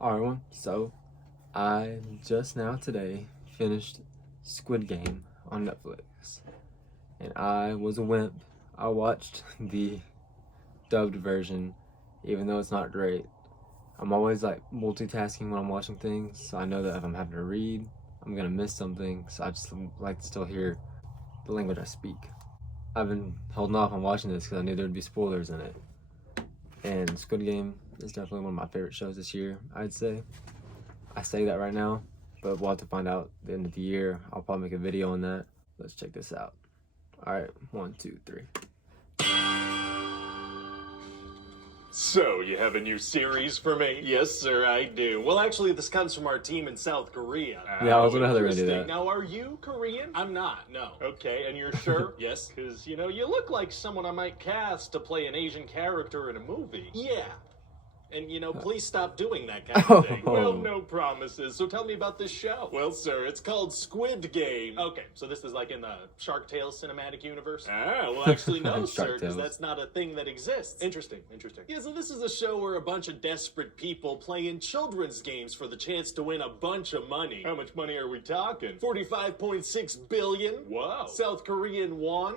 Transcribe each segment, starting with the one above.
Alright, everyone, so I just now today finished Squid Game on Netflix, and I was a wimp. I watched the dubbed version, even though it's not great. I'm always like multitasking when I'm watching things, so I know that if I'm having to read, I'm gonna miss something, so I just like to still hear the language I speak. I've been holding off on watching this because I knew there'd be spoilers in it. And Squid Game is definitely one of my favorite shows this year, I'd say. I say that right now, but we'll have to find out at the end of the year. I'll probably make a video on that. Let's check this out. All right, 1, 2, 3. So, you have a new series for me? Yes, sir, I do. Well, actually, this comes from our team in South Korea. Yeah, I was wondering how they were gonna do that. Now, are you Korean? I'm not, no. Okay, and you're sure? Yes, because, you look like someone I might cast to play an Asian character in a movie. Yeah. And, please stop doing that kind of thing. Well, no promises. So tell me about this show. Well, sir, it's called Squid Game. Okay, so this is like in the Shark Tale cinematic universe? Ah, well, actually, no, sir, because that's not a thing that exists. Interesting. Yeah, so this is a show where a bunch of desperate people play in children's games for the chance to win a bunch of money. How much money are we talking? 45.6 billion. Wow. South Korean won.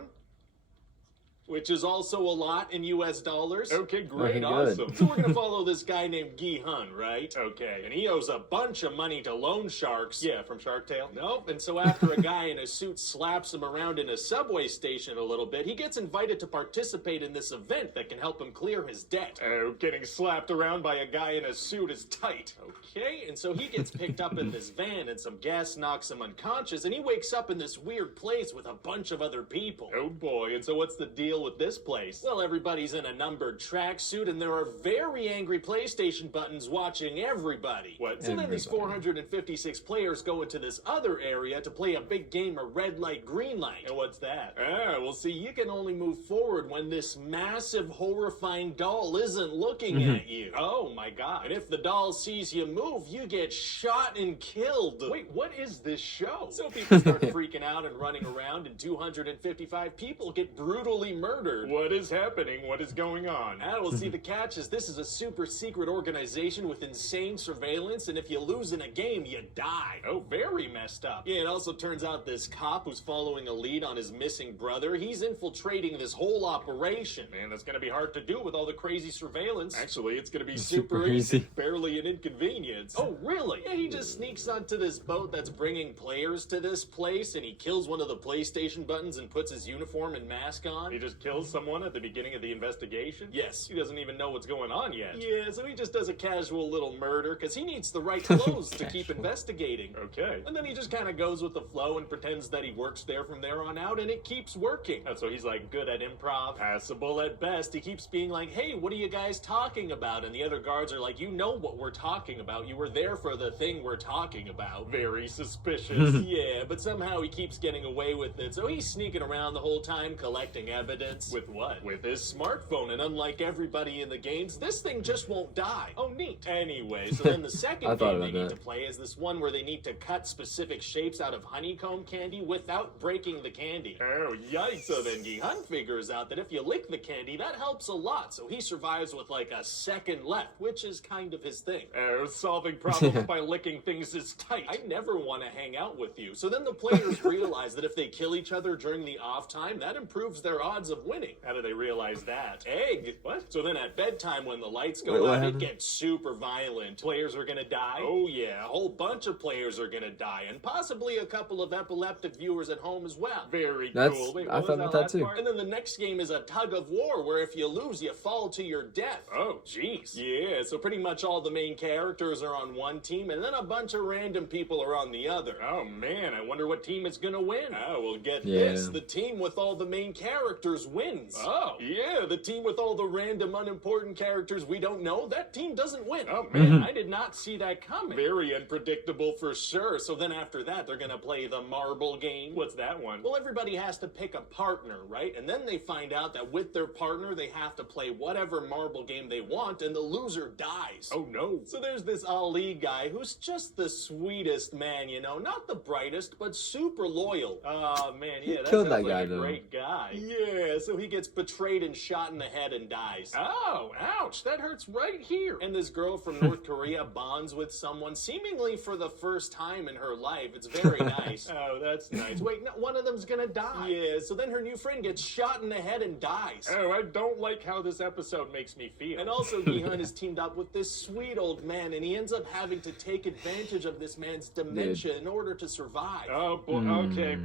Which is also a lot in US dollars. Okay, great, awesome. So we're gonna follow this guy named Gi-hun, right? Okay, and he owes a bunch of money to loan sharks. Yeah, from Shark Tale? Nope, and so after a guy in a suit slaps him around in a subway station a little bit, he gets invited to participate in this event that can help him clear his debt. Oh, getting slapped around by a guy in a suit is tight. Okay, and so he gets picked up in this van and some gas knocks him unconscious, and he wakes up in this weird place with a bunch of other people. Oh boy, and so what's the deal with this place? Well, everybody's in a numbered tracksuit, and there are very angry PlayStation buttons watching everybody. What? So then these 456 players go into this other area to play a big game of red light, green light. And what's that? Ah, well, see, you can only move forward when this massive, horrifying doll isn't looking at you. Oh, my God. And if the doll sees you move, you get shot and killed. Wait, what is this show? So people start freaking out and running around, and 255 people get brutally murdered. What is happening? What is going on? Well, see, the catch is this is a super secret organization with insane surveillance, and if you lose in a game, you die. Oh, very messed up. Yeah, it also turns out this cop who's following a lead on his missing brother, he's infiltrating this whole operation. Man, that's gonna be hard to do with all the crazy surveillance. Actually, it's gonna be super easy. Barely an inconvenience. Oh, really? Yeah, he just sneaks onto this boat that's bringing players to this place, and he kills one of the PlayStation buttons and puts his uniform and mask on. He just kills someone at the beginning of the investigation? Yes. He doesn't even know what's going on yet. Yeah, so he just does a casual little murder because he needs the right clothes to keep investigating. Okay. And then he just kind of goes with the flow and pretends that he works there from there on out, and it keeps working. So he's like good at improv, passable at best. He keeps being like, hey, what are you guys talking about? And the other guards are like, you know what we're talking about. You were there for the thing we're talking about. Very suspicious. Yeah, but somehow he keeps getting away with it. So he's sneaking around the whole time collecting evidence. With what? With his smartphone, and unlike everybody in the games, this thing just won't die. Oh, neat. Anyway, so then the second game they need to play is this one where they need to cut specific shapes out of honeycomb candy without breaking the candy. Oh, yikes. So then Gi-hun figures out that if you lick the candy, that helps a lot, so he survives with like a second left, which is kind of his thing. Oh, solving problems by licking things is tight. I never want to hang out with you. So then the players realize that if they kill each other during the off time, that improves their odds of winning. How do they realize that? Egg. What? So then at bedtime when the lights go out, it gets super violent. Players are gonna die. Oh yeah, a whole bunch of players are gonna die, and possibly a couple of epileptic viewers at home as well. Very cool. Wait, I thought about that too. And then the next game is a tug of war where if you lose, you fall to your death. Oh, jeez. Yeah, so pretty much all the main characters are on one team, and then a bunch of random people are on the other. Oh man, I wonder what team is gonna win. Oh, well, get this. The team with all the main characters wins. Oh, yeah, the team with all the random unimportant characters we don't know, that team doesn't win. Oh man, I did not see that coming. Very unpredictable for sure. So then after that, they're gonna play the marble game. What's that one? Well, everybody has to pick a partner, right? And then they find out that with their partner, they have to play whatever marble game they want, and the loser dies. Oh no. So there's this Ali guy who's just the sweetest man, not the brightest, but super loyal. Oh man, yeah, that sounds like a great guy. Yeah, Yeah, so he gets betrayed and shot in the head and dies. Oh, ouch, that hurts right here. And this girl from North Korea bonds with someone seemingly for the first time in her life. It's very nice. Oh, that's nice. Wait, no, one of them's gonna die. Yeah, so then her new friend gets shot in the head and dies. Oh, I don't like how this episode makes me feel. And also, Gi-hun is teamed up with this sweet old man, and he ends up having to take advantage of this man's dementia in order to survive. Oh, boy, okay.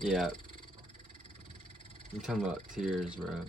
Yeah. You're talking about tears, bro.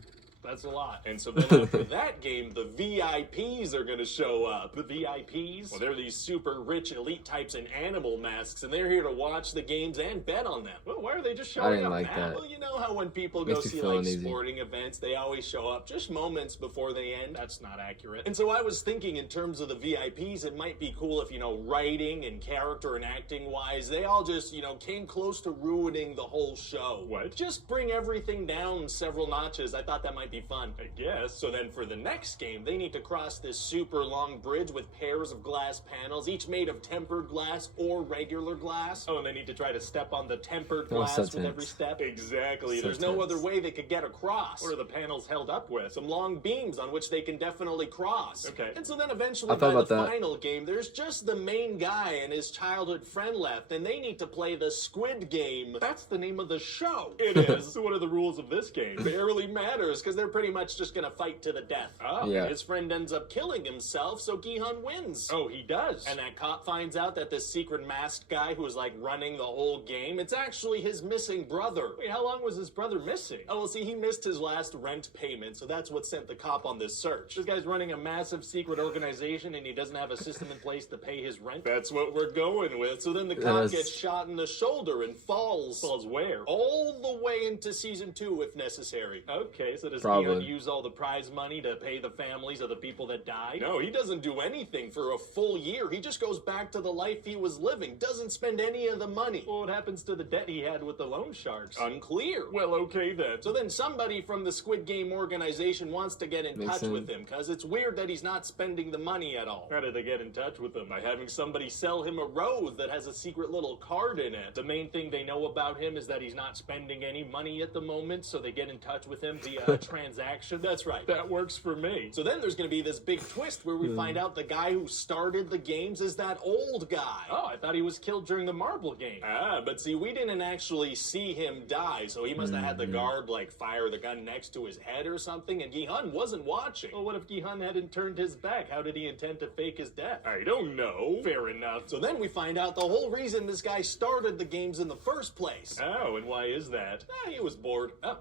That's a lot. And so then after that game, the VIPs are going to show up. The VIPs? Well, they're these super rich elite types in animal masks, and they're here to watch the games and bet on them. Well, why are they just showing up now? Well, you know how when people go see like sporting events, they always show up just moments before they end? That's not accurate. And so I was thinking in terms of the VIPs, it might be cool if, you know, writing and character and acting wise, they all just, you know, came close to ruining the whole show. What? Just bring everything down several notches. I thought that might be fun, I guess. So then for the next game, they need to cross this super long bridge with pairs of glass panels, each made of tempered glass or regular glass. Oh, and they need to try to step on the tempered glass with every step. Exactly. There's no other way they could get across. What are the panels held up with? Some long beams on which they can definitely cross. Okay. And so then eventually by the final game, there's just the main guy and his childhood friend left, and they need to play the Squid Game. That's the name of the show. It is. So what are the rules of this game? Barely matters, because they're pretty much just gonna fight to the death. Oh. Yeah. His friend ends up killing himself, so Gi-hun wins. Oh, he does? And that cop finds out that this secret masked guy who was like running the whole game, it's actually his missing brother. Wait, how long was his brother missing? Oh, well, see, he missed his last rent payment, so that's what sent the cop on this search. This guy's running a massive secret organization and he doesn't have a system in place to pay his rent. That's what we're going with. So then the cop gets shot in the shoulder and falls. Falls where? All the way into season 2 if necessary. Okay, so does Gi-hun use all the prize money to pay the families of the people that died? No, he doesn't do anything for a full year. He just goes back to the life he was living, doesn't spend any of the money. Well, what happens to the debt he had with the loan sharks? Unclear. Well, okay then. So then somebody from the Squid Game organization wants to get in touch with him, because it's weird that he's not spending the money at all. How did they get in touch with him? By having somebody sell him a rose that has a secret little card in it. The main thing they know about him is that he's not spending any money at the moment, so they get in touch with him via a transaction. That's right. That works for me. So then there's going to be this big twist where we find out the guy who started the games is that old guy. Oh, I thought he was killed during the marble game. Ah, but see, we didn't actually see him die, so he must have had the guard, like, fire the gun next to his head or something, and Gi-hun wasn't watching. Well, what if Gi-hun hadn't turned his back? How did he intend to fake his death? I don't know. Fair enough. So then we find out the whole reason this guy started the games in the first place. Oh, and why is that? He was bored. Oh.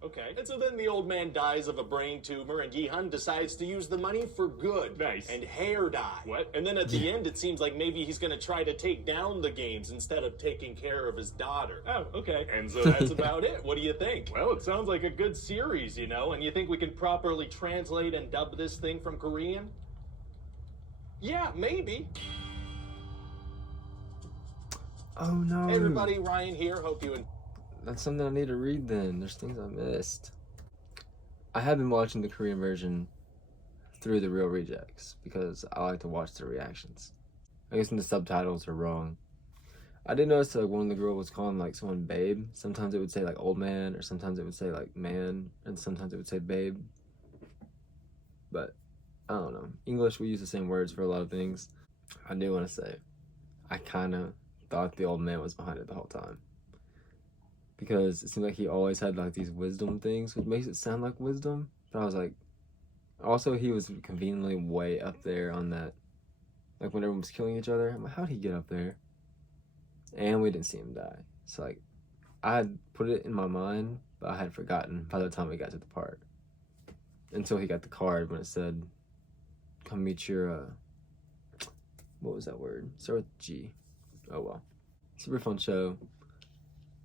Okay. And so then the old man dies of a brain tumor, and Gi-hun decides to use the money for good. Nice. And hair dye. What? And then at the end, it seems like maybe he's going to try to take down the games instead of taking care of his daughter. Oh, okay. And so that's about it. What do you think? Well, it sounds like a good series, you know, and you think we can properly translate and dub this thing from Korean? Yeah, maybe. Oh, no. Hey, everybody, Ryan here. Hope you That's something I need to read then. There's things I missed. I have been watching the Korean version through the Real Rejects because I like to watch the reactions. I guess the subtitles are wrong. I did notice that one of the girls was calling like someone babe. Sometimes it would say like old man, or sometimes it would say like man, and sometimes it would say babe. But I don't know. English, we use the same words for a lot of things. I do want to say, I kind of thought the old man was behind it the whole time. Because it seemed like he always had like these wisdom things, which makes it sound like wisdom. But I was like, also he was conveniently way up there on that. Like when everyone was killing each other, I'm like, how'd he get up there? And we didn't see him die. So like, I had put it in my mind, but I had forgotten by the time we got to the part. Until he got the card when it said, come meet your, what was that word? Start with G. Oh well. Super fun show.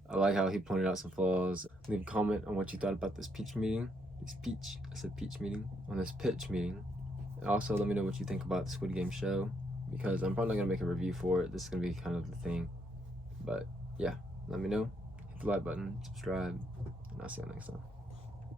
I like how he pointed out some flaws. Leave a comment on what you thought about this pitch meeting. I said pitch meeting. On this pitch meeting. And also let me know what you think about the Squid Game show, because I'm probably not going to make a review for it. This is going to be kind of the thing. But yeah, let me know. Hit the like button, subscribe, and I'll see you next time.